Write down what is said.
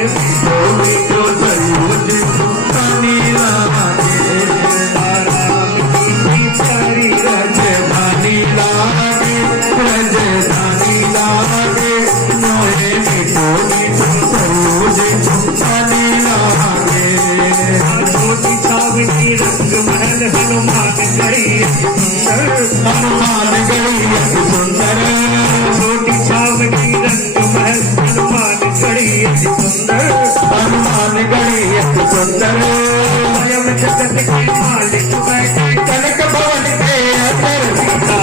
मीठो मीठो सरोज पानी लागे राम की प्यारी राजधानी लागे राजधानी लागे मोहे मीठो मीठो सरोज पानी लागे छोटी सावनी रंग महल हनुमान गढ़ी सुंदर हनुमान गढ़ी सुंदर छोटी सावनी रंग महल हनुमान गढ़ी सुंदर हनुमान गढ़ी सुंदर स्वयं जगत के मालिक बैठे कनक भवन के अंदर सीता